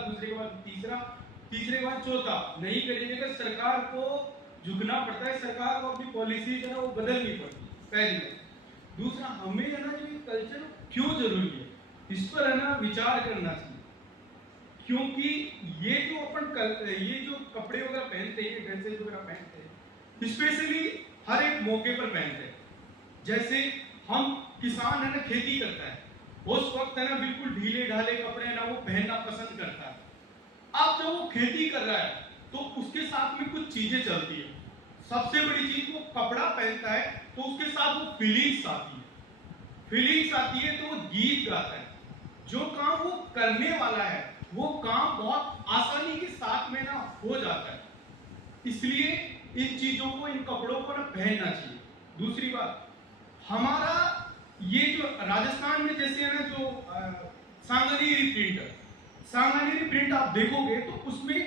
दूसरे के बाद तीसरा, तीसरे के बाद चौथा। नहीं करेंगे तो सरकार को झुकना पड़ता है, सरकार को अपनी पॉलिसी जो है वो बदलनी पड़ती है, पहली बात। दूसरा, हमें है ना जो ये कल्चर क्यों जरूरी है, इस पर है ना विचार करना चाहिए। क्योंकि ये जो ये जो कपड़े वगैरह पहनते हैं, ड्रेसेस वगैरह पहनते हैं, स्पेशली हर एक मौके पर पहनते हैं। जैसे हम किसान है ना, खेती करता है, उस वक्त है ना बिल्कुल ढीले ढाले कपड़े है ना वो पहनना पसंद करता है। अब जब वो खेती कर रहा है तो उसके साथ में कुछ चीजें चलती है। सबसे बड़ी चीज, वो कपड़ा पहनता है तो उसके साथ वो फीलिंग्स आती है। फीलिंग्स आती है तो वो गीत गाता है। जो काम वो करने वाला है वो काम बहुत आसानी के साथ में ना हो जाता है। इसलिए इन चीजों को, इन कपड़ों को ना पहनना चाहिए। दूसरी बात, हमारा ये जो राजस्थान में जैसे है ना जो सांगानेरी प्रिंट है, सांगानेरी प्रिंट आप देखोगे तो उसमें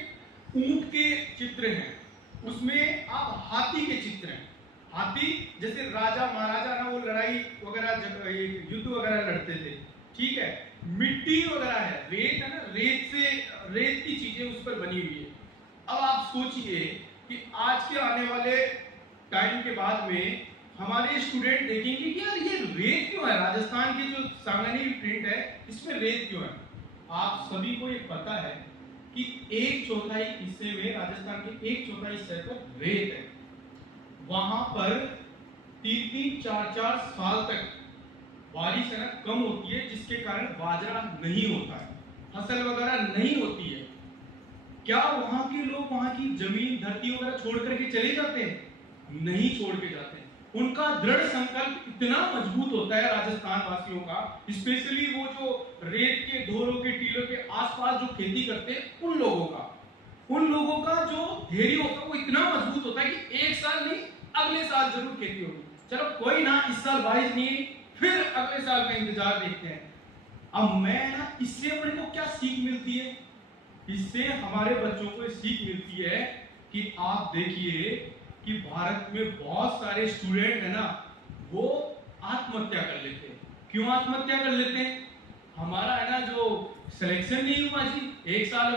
ऊंट के चित्र हैं, उसमें आप हाथी के चित्र हैं। हाथी जैसे राजा महाराजा ना वो लड़ाई वगैरह युद्ध वगैरह लड़ते थे, ठीक है। मिट्टी वगैरह है, रेत है ना, रेत की चीजें उस पर बनी हुई है। अब आप सोचिए कि आज के आने वाले टाइम के बाद में हमारे स्टूडेंट देखेंगे कि यार ये रेत क्यों है, राजस्थान की जो सांगानेरी प्रिंट है इसमें रेत क्यों है। आप सभी को ये पता है कि 1/4 हिस्से में, राजस्थान के 1/4 हिस्से पर रेत है। वहां पर 3-3, 4-4 साल तक बारिश है ना कम होती है, जिसके कारण बाजरा नहीं होता है, फसल वगैरह नहीं होती है। क्या वहां के लोग वहां की जमीन धरती वगैरह छोड़ करके चले जाते हैं? नहीं छोड़ के जाते हैं। उनका दृढ़ संकल्प इतना मजबूत होता है राजस्थान वासियों का, स्पेशली वो जो रेत के ढोरों के टीलों के आसपास जो खेती करते हैं उन लोगों का जो धैर्य होता है वो इतना मजबूत होता है कि एक साल नहीं अगले साल जरूर खेती होगी। चलो कोई ना, इस साल बारिश नहीं, फिर अगले साल का इंतजार देखते हैं। अब मैं ना, इससे अपने को क्या सीख मिलती है? इससे हमारे बच्चों को सीख मिलती है कि आप देखिए कि भारत में बहुत सारे स्टूडेंट है ना वो आत्महत्या कर लेते हैं। क्यों आत्महत्या कर लेते हैं? हमारा है ना जो सिलेक्शन नहीं हुआ जी, एक साल